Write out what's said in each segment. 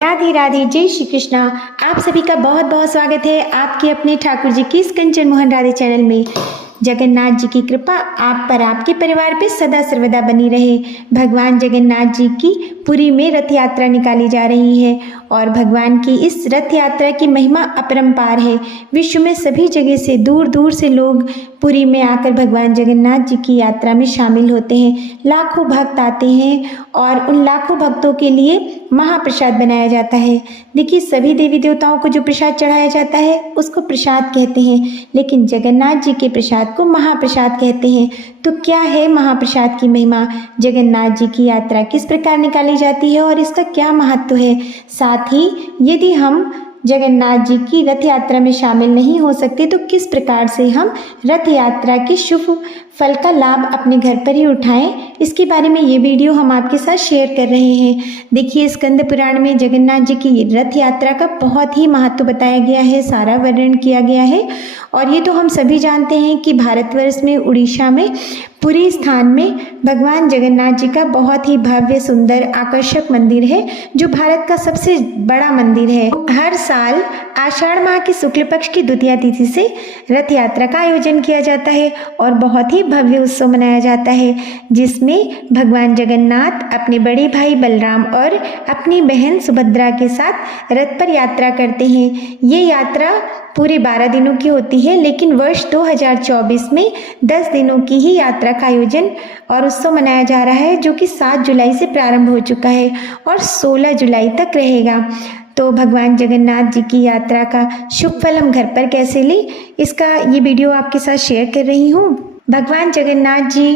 राधे राधे, जय श्री कृष्णा। आप सभी का बहुत बहुत स्वागत है आपके अपने ठाकुर जी की इस कंचन मोहन राधे चैनल में। जगन्नाथ जी की कृपा आप पर, आपके परिवार पे सदा सर्वदा बनी रहे। भगवान जगन्नाथ जी की पुरी में रथ यात्रा निकाली जा रही है और भगवान की इस रथ यात्रा की महिमा अपरंपार है। विश्व में सभी जगह से, दूर दूर से लोग पुरी में आकर भगवान जगन्नाथ जी की यात्रा में शामिल होते हैं। लाखों भक्त आते हैं और उन लाखों भक्तों के लिए महाप्रसाद बनाया जाता है। देखिए, सभी देवी देवताओं को जो प्रसाद चढ़ाया जाता है उसको प्रसाद कहते हैं, लेकिन जगन्नाथ जी के प्रसाद को महाप्रसाद कहते हैं। तो क्या है महाप्रसाद की महिमा? जगन्नाथ जी की यात्रा किस प्रकार निकाली जाती है और इसका क्या महत्व है? साथ ही यदि हम जगन्नाथ जी की रथ यात्रा में शामिल नहीं हो सकते तो किस प्रकार से हम रथ यात्रा के शुभ फल का लाभ अपने घर पर ही उठाएं, इसके बारे में ये वीडियो हम आपके साथ शेयर कर रहे हैं। देखिए, स्कंद पुराण में जगन्नाथ जी की रथ यात्रा का बहुत ही महत्व बताया गया है, सारा वर्णन किया गया है। और ये तो हम सभी जानते हैं कि भारतवर्ष में उड़ीसा में पुरी स्थान में भगवान जगन्नाथ जी का बहुत ही भव्य, सुंदर, आकर्षक मंदिर है, जो भारत का सबसे बड़ा मंदिर है। हर साल आषाढ़ माह की शुक्ल पक्ष की द्वितीया तिथि से रथ यात्रा का आयोजन किया जाता है और बहुत ही भव्य उत्सव मनाया जाता है, जिसमें भगवान जगन्नाथ अपने बड़े भाई बलराम और अपनी बहन सुभद्रा के साथ रथ पर यात्रा करते हैं। ये यात्रा पूरे 12 दिनों की होती है, लेकिन वर्ष 2024 में 10 दिनों की ही यात्रा का आयोजन और उत्सव मनाया जा रहा है, जो कि 7 जुलाई से प्रारंभ हो चुका है और 16 जुलाई तक रहेगा। तो भगवान जगन्नाथ जी की यात्रा का शुभ फल हम घर पर कैसे लें, इसका ये वीडियो आपके साथ शेयर कर रही हूँ। भगवान जगन्नाथ जी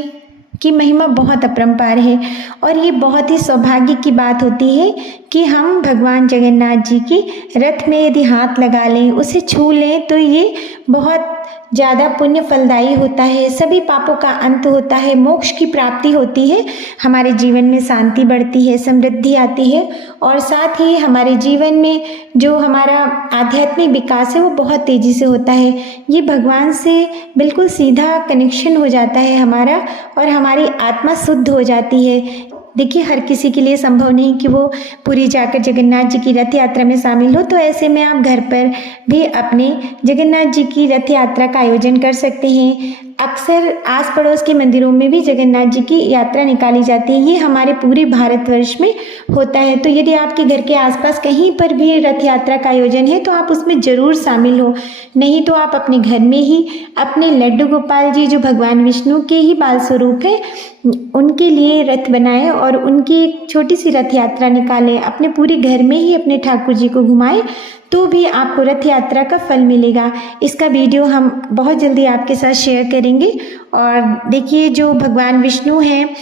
की महिमा बहुत अपरंपार है और ये बहुत ही सौभाग्य की बात होती है कि हम भगवान जगन्नाथ जी की रथ में यदि हाथ लगा लें, उसे छू लें, तो ये बहुत ज़्यादा पुण्य फलदायी होता है। सभी पापों का अंत होता है, मोक्ष की प्राप्ति होती है, हमारे जीवन में शांति बढ़ती है, समृद्धि आती है और साथ ही हमारे जीवन में जो हमारा आध्यात्मिक विकास है वो बहुत तेज़ी से होता है। ये भगवान से बिल्कुल सीधा कनेक्शन हो जाता है हमारा और हमारी आत्मा शुद्ध हो जाती है। देखिए, हर किसी के लिए संभव नहीं कि वो पुरी जाकर जगन्नाथ जी की रथ यात्रा में शामिल हो, तो ऐसे में आप घर पर भी अपने जगन्नाथ जी की रथ यात्रा का आयोजन कर सकते हैं। अक्सर आस पड़ोस के मंदिरों में भी जगन्नाथ जी की यात्रा निकाली जाती है। ये हमारे पूरे भारतवर्ष में होता है। तो यदि आपके घर के आसपास कहीं पर भी रथ यात्रा का आयोजन है तो आप उसमें ज़रूर शामिल हो। नहीं तो आप अपने घर में ही अपने लड्डू गोपाल जी, जो भगवान विष्णु के ही बाल स्वरूप है, उनके लिए रथ बनाएं और उनकी एक छोटी सी रथ यात्रा निकालें। अपने पूरे घर में ही अपने ठाकुर जी को घुमाएं, तो भी आपको रथ यात्रा का फल मिलेगा। इसका वीडियो हम बहुत जल्दी आपके साथ शेयर करेंगे। और देखिए, जो भगवान विष्णु हैं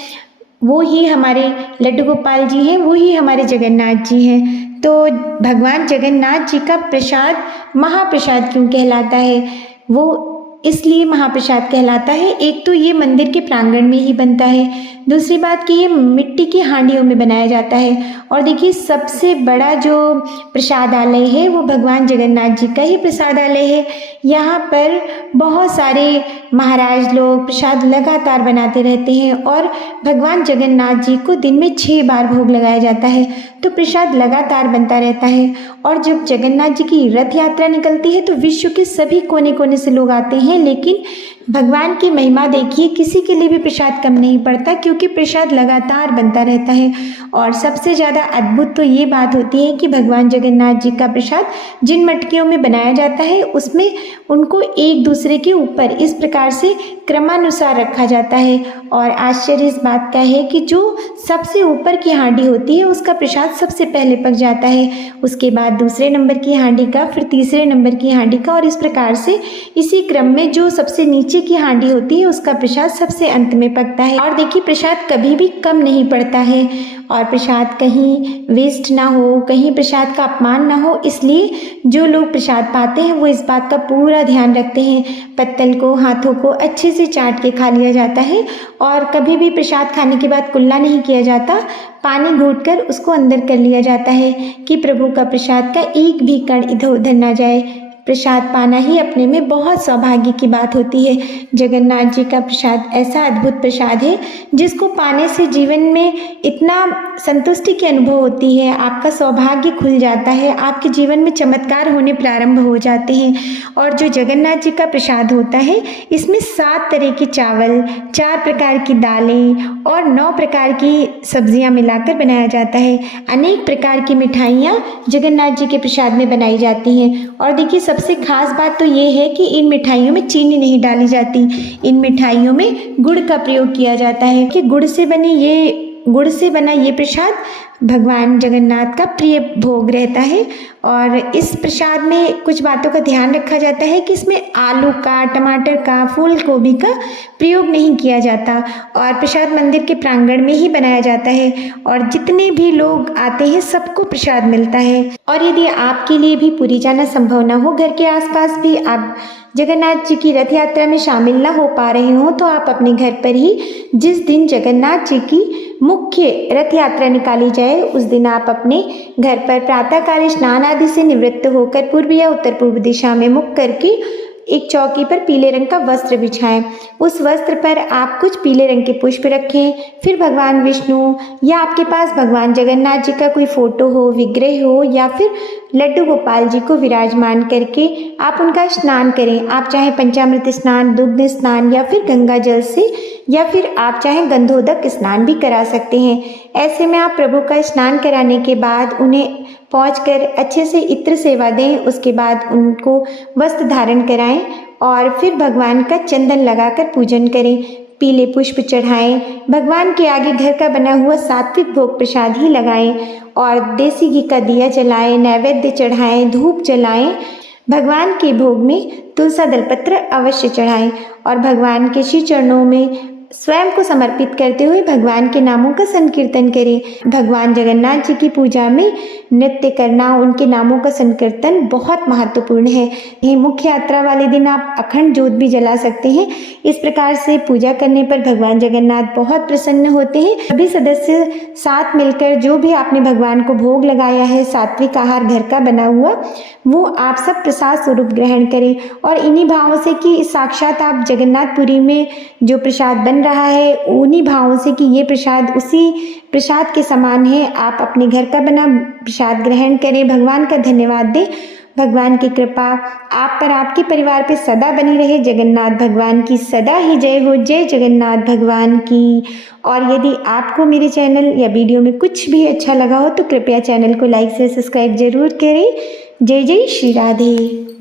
वो ही हमारे लड्डू गोपाल जी हैं, वो ही हमारे जगन्नाथ जी हैं। तो भगवान जगन्नाथ जी का प्रसाद महाप्रसाद क्यों कहलाता है? वो इसलिए महाप्रसाद कहलाता है, एक तो ये मंदिर के प्रांगण में ही बनता है, दूसरी बात कि ये मिट्टी की हांडियों में बनाया जाता है। और देखिए, सबसे बड़ा जो प्रसादालय है वो भगवान जगन्नाथ जी का ही प्रसादालय है। यहाँ पर बहुत सारे महाराज लोग प्रसाद लगातार बनाते रहते हैं और भगवान जगन्नाथ जी को दिन में 6 बार भोग लगाया जाता है, तो प्रसाद लगातार बनता रहता है। और जब जगन्नाथ जी की रथ यात्रा निकलती है तो विश्व के सभी कोने कोने से लोग आते हैं, लेकिन भगवान की महिमा देखिए, किसी के लिए भी प्रसाद कम नहीं पड़ता, क्योंकि प्रसाद लगातार बनता रहता है। और सबसे ज़्यादा अद्भुत तो ये बात होती है कि भगवान जगन्नाथ जी का प्रसाद जिन मटकियों में बनाया जाता है उसमें उनको एक दूसरे के ऊपर इस प्रकार से क्रमानुसार रखा जाता है। और आश्चर्य इस बात का है कि जो सबसे ऊपर की हांडी होती है उसका प्रसाद सबसे पहले पक जाता है, उसके बाद दूसरे नंबर की हांडी का, फिर तीसरे नंबर की हांडी का, और इस प्रकार से इसी क्रम में जो सबसे नीचे की हांडी होती है उसका प्रसाद सबसे अंत में पकता है। और देखिए, प्रसाद कभी भी कम नहीं पड़ता है और प्रसाद कहीं वेस्ट ना हो, कहीं प्रसाद का अपमान ना हो, इसलिए जो लोग प्रसाद पाते हैं वो इस बात का पूरा ध्यान रखते हैं। पत्तल को, हाथों को अच्छे से चाट के खा लिया जाता है और कभी भी प्रसाद खाने के बाद कुल्ला नहीं किया जाता, पानी घोंटकर उसको अंदर कर लिया जाता है कि प्रभु का प्रसाद का एक भी कण इधर उधर ना जाए। प्रसाद पाना ही अपने में बहुत सौभाग्य की बात होती है। जगन्नाथ जी का प्रसाद ऐसा अद्भुत प्रसाद है जिसको पाने से जीवन में इतना संतुष्टि की अनुभव होती है, आपका सौभाग्य खुल जाता है, आपके जीवन में चमत्कार होने प्रारंभ हो जाते हैं। और जो जगन्नाथ जी का प्रसाद होता है इसमें 7 तरह के चावल, 4 प्रकार की दालें और 9 प्रकार की सब्जियां मिलाकर बनाया जाता है। अनेक प्रकार की मिठाइयाँ जगन्नाथ जी के प्रसाद में बनाई जाती हैं। और देखिए सबसे खास बात तो ये है कि इन मिठाइयों में चीनी नहीं डाली जाती, इन मिठाइयों में गुड़ का प्रयोग किया जाता है कि गुड़ से बना ये प्रसाद भगवान जगन्नाथ का प्रिय भोग रहता है। और इस प्रसाद में कुछ बातों का ध्यान रखा जाता है कि इसमें आलू का, टमाटर का, फूल गोभी का प्रयोग नहीं किया जाता और प्रसाद मंदिर के प्रांगण में ही बनाया जाता है और जितने भी लोग आते हैं सबको प्रसाद मिलता है। और यदि आपके लिए भी पुरी जाना संभव न हो, घर के आसपास भी आप जगन्नाथ जी की रथ यात्रा में शामिल न हो पा रहे हो, तो आप अपने घर पर ही जिस दिन जगन्नाथ जी की मुख्य रथ यात्रा निकाली जाए उस दिन आप अपने घर पर प्रातःकाल स्नान आदि से निवृत्त होकर पूर्व या उत्तर पूर्व दिशा में मुख करके एक चौकी पर पीले रंग का वस्त्र बिछाएं। उस वस्त्र पर आप कुछ पीले रंग के पुष्प रखें। फिर भगवान विष्णु या आपके पास भगवान जगन्नाथ जी का कोई फोटो हो, विग्रह हो या फिर लड्डू गोपाल जी को विराजमान करके आप उनका स्नान करें। आप चाहे पंचामृत स्नान, दुग्ध स्नान या फिर गंगा जल से या फिर आप चाहे गंधोदक स्नान भी करा सकते हैं। ऐसे में आप प्रभु का स्नान कराने के बाद उन्हें पहुंचकर अच्छे से इत्र सेवा दें। उसके बाद उनको वस्त्र धारण कराएं और फिर भगवान का चंदन लगाकर पूजन करें, पीले पुष्प चढ़ाएं, भगवान के आगे घर का बना हुआ सात्विक भोग प्रसाद ही लगाएं और देसी घी का दिया जलाएं, नैवेद्य चढ़ाएं, धूप जलाएं। भगवान के भोग में तुलसा दलपत्र अवश्य चढ़ाएं और भगवान के श्री चरणों में स्वयं को समर्पित करते हुए भगवान के नामों का संकीर्तन करें। भगवान जगन्नाथ जी की पूजा में नृत्य करना, उनके नामों का संकीर्तन बहुत महत्वपूर्ण है। ये मुख्य यात्रा वाले दिन आप अखंड ज्योत भी जला सकते हैं। इस प्रकार से पूजा करने पर भगवान जगन्नाथ बहुत प्रसन्न होते हैं। सभी सदस्य साथ मिलकर जो भी आपने भगवान को भोग लगाया है, सात्विक आहार घर का बना हुआ, वो आप सब प्रसाद स्वरूप ग्रहण करें और इन्हीं भावों से कि साक्षात आप जगन्नाथपुरी में जो प्रसाद बन रहा है उन्हीं भावों से कि ये प्रसाद उसी प्रसाद के समान है, आप अपने घर का बना प्रसाद ग्रहण करें, भगवान का धन्यवाद दें। भगवान की कृपा आप पर, आपके परिवार पे सदा बनी रहे। जगन्नाथ भगवान की सदा ही जय हो। जय जगन्नाथ भगवान की। और यदि आपको मेरे चैनल या वीडियो में कुछ भी अच्छा लगा हो तो कृपया चैनल को लाइक से सब्सक्राइब जरूर करें। जय जय श्री राधे।